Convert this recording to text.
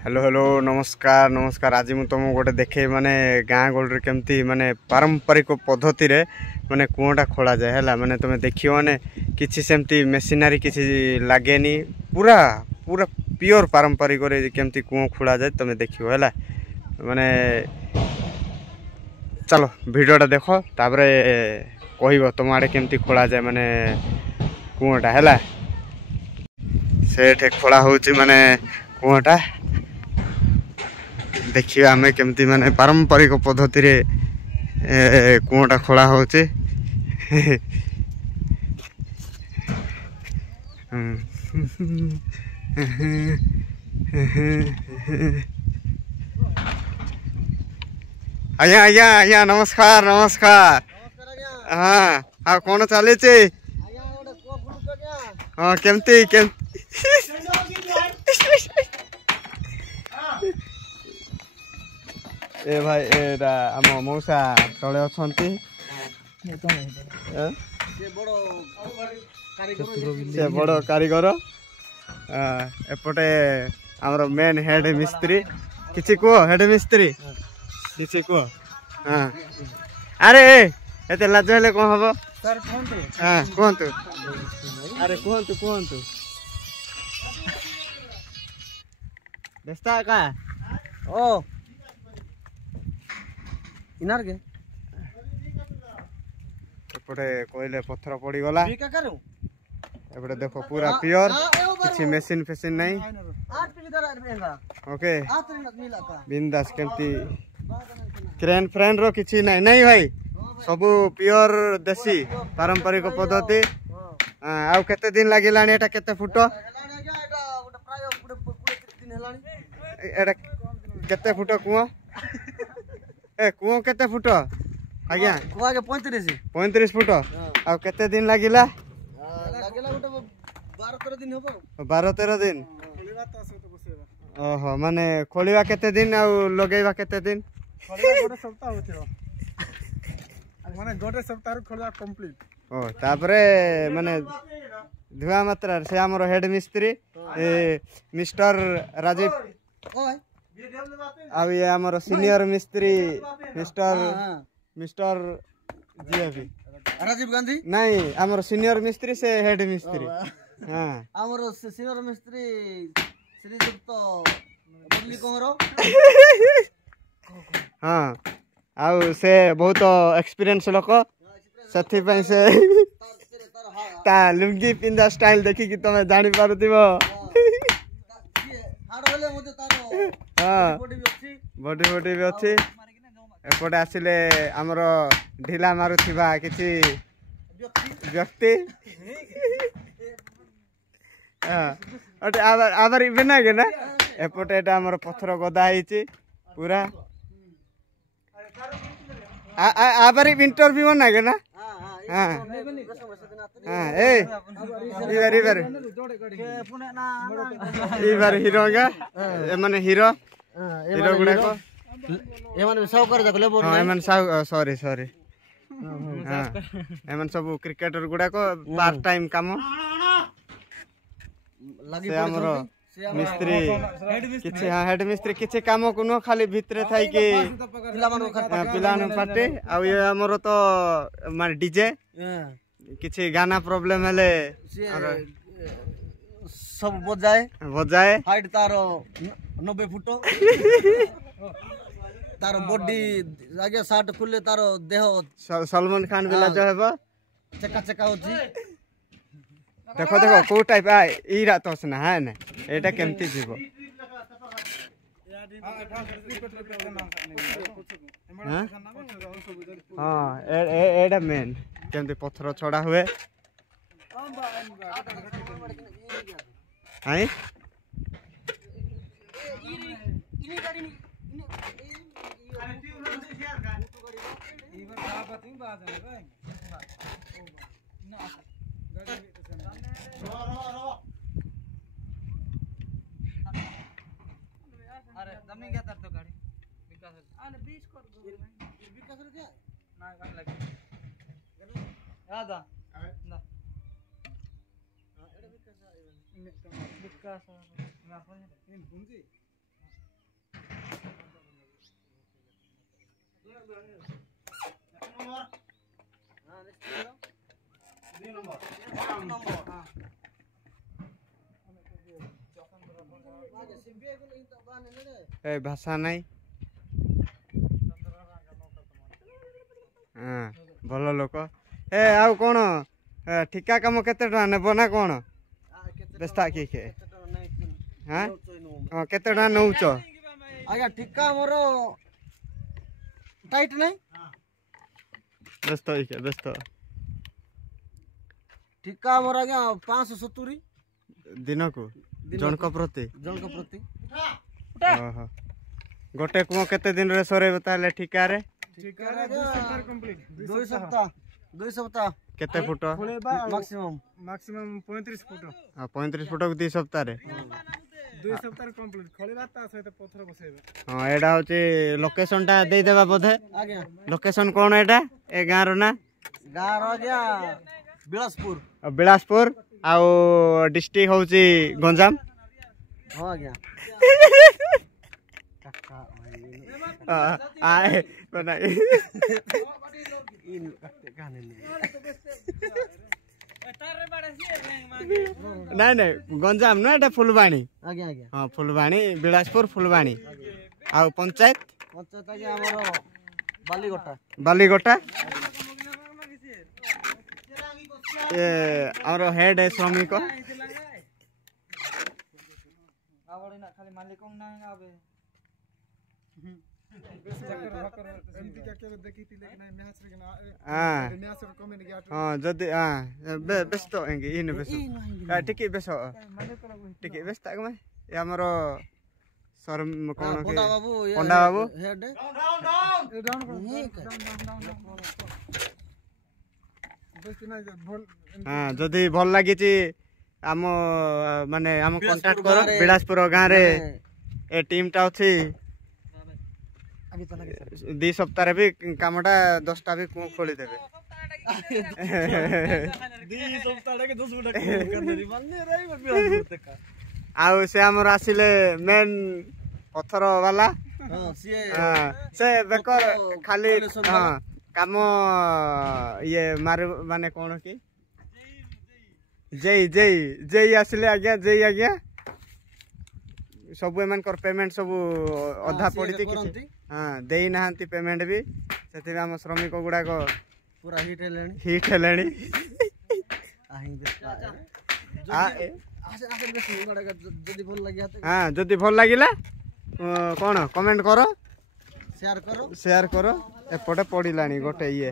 Hello hello नमस्कार नमस्कार। आज मुझे तुमको गोटे देखे माने गाँ गहली केमती माने पारंपरिक पद्धति रे माने कूटा खोला जाए है माने तुम देखियो माने किसी सेमती मेसिनारी किसी लगे नी पूरा पूरा प्योर पारंपरिक केमती कूह खोला जाए तुम देखियो है माने चलो भिडियोटा देख तापर कह तुम आड़े केमती खोला जाए माने कूटा है से खोला हो माने कूटा देखिए आमे केमती माने पारंपरिक पद्धति रे कूटा खोला होचे आज्ञा आज्ञा आज्ञा नमस्कार नमस्कार। हाँ हाँ कौन चले हाँ केमती केमती ए भाई एटा आम मौसा तले अछंती से बड़ कारीगर एपटे आमर मेन हेड मिस्त्री किछि कह हेड मिस्त्री किछि कह। हाँ अरे एते लाज हेले कौन हम सर हाँ कहतु अरे कहतु कहतु व्यस्त का ओ इनार के एपटे कोइले पत्थर पड़ी गला एपटे देखो पूरा प्योर किसी मेसिन फेसिन नहीं ओके बिंदास केमती क्रेन फ्रेन रो किसी नहीं नहीं भाई सब प्योर देसी पारंपरिक पद्धति। आउ केते दिन लागिलानी एटा केते फुट एटा केते फुट कुआ ए कुओ केते फुट आज्ञा कुआ के 35 फुट आ केते दिन लागिला लागिला गोटे 12-13 दिन हो 12-13 दिन ओहो माने खोलिबा केते दिन आ लगेबा केते दिन गोटे सप्ताह होथिरो माने गोटे सप्ताह रो खोलिबा कंप्लीट ओ तापरे माने धुआ मात्रा से हमर हेड मिस्त्री मिस्टर राजीव ओय अब ये हमारा सीनियर मिस्त्री मिस्टर मिस्टर जी अभी राजीव गांधी नहीं हमारा सीनियर मिस्त्री से हेड मिस्त्री। हाँ हमारा सीनियर मिस्त्री श्रीजुक्त बदली कोमरो हाँ आउ से बहुत एक्सपीरियंस लोक सथि पई से ता लुंगी पिंदा स्टाइल देखि कि तमे जानि पारुतिबो हाँ बॉडी बॉडी भी अच्छी एपटे आसिले आमर ढिला मारुथिबा किछि व्यक्ति हाँ अटे आबार बिना के ना एपटे एटा आमर पत्थर गदा हिची पूरा आबार इंटरव्यू बना के ना। हाँ हाँ ए इबार हीरो का माने हीरो हीरो गुडा को एमन सब कर देखले बोल हां एमन सब सॉरी सॉरी हां एमन सब क्रिकेटर गुडा को पार्ट टाइम काम लागी हमरो मिस्त्री किछि हां हेड मिस्त्री किछि काम कोनो खाली भितरे थाई के पिलानो पाटे आ ये हमरो तो माने डीजे किछि गाना प्रॉब्लम हेले सब बजाए बजाए हाइट तारो 90 फुट तारो बॉडी आगे शर्ट खुले तारो देह सलमान खान बिला जो हेबो चका चका होची देखो देखो को टाइप आ इरा तोस ना है ना एटा केमती जीवो हां एडा मेन केमती पत्थर छड़ा हुए आई अरे जमी गया तर तो गाड़ी विकास आने 20 कर दो विकास रे क्या ना काम लगे याद आ ना एडा विकास विकास ना इन भूंजी ए भाषा नहीं हाँ भल लोक ए आउ कौन ठिका कम केते टका नेब ना कौन बेस्ता कि हाँ केते टका नौच आज्ञा ठिका मोर टाइट नहीं व्यस्त ठिका मोर आज्ञा 570 दिन को जनक प्रति ओहो गोटे कुओं केते दिन रे सरेब ताले ठिका रे 2 सप्ताह केते फुट मैक्सिमम 35 फुट 35 फुट को 2 सप्ताह रे 2 सप्ताह कंप्लीट खळिबा ता सहित पत्थर बसेबा हां एडा होची लोकेशन टा दे देबा बोधे आज्ञा लोकेशन कोन एडा ए गां रो ना गां रो जा बिलासपुर आउ डिस्ट्रिक्ट होची गंजाम हां आज्ञा आए बनाई नहीं गंजाम ना एटा फुलबाणी आज्ञा आज्ञा हाँ फुलबाणी बिलासपुर फुलबाणी आउ पंचायत आज्ञा हमर बालीगोटा ये और हेड है श्रमिक हाँ जदि व्यस्त इन टिके बेस टिके व्यस्त आमर सर कौन पंडा बाबू हाँ जदि भल लगी आम माने आम कांटेक्ट कर बिलासपुर गाँव रे ए टीम टा अच्छी 2 सप्ताह भी कामटा 10टा भी कुओं खोली देवे आउ से आमर आसिले मेन पत्थर वाला से बेकर खाली हाँ काम ये मार माने कौन कि जय जय जय आसिले आज्ञा जय आज्ञा सब एमान पेमेंट सब अधा पड़ी हाँ दे ना पेमेंट भी से आम श्रमिक गुड़ाक पूरा हिट है हाँ जदि भल लगिला कौन कमेंट करो शेयर करो एपटे पड़िला गोटे ये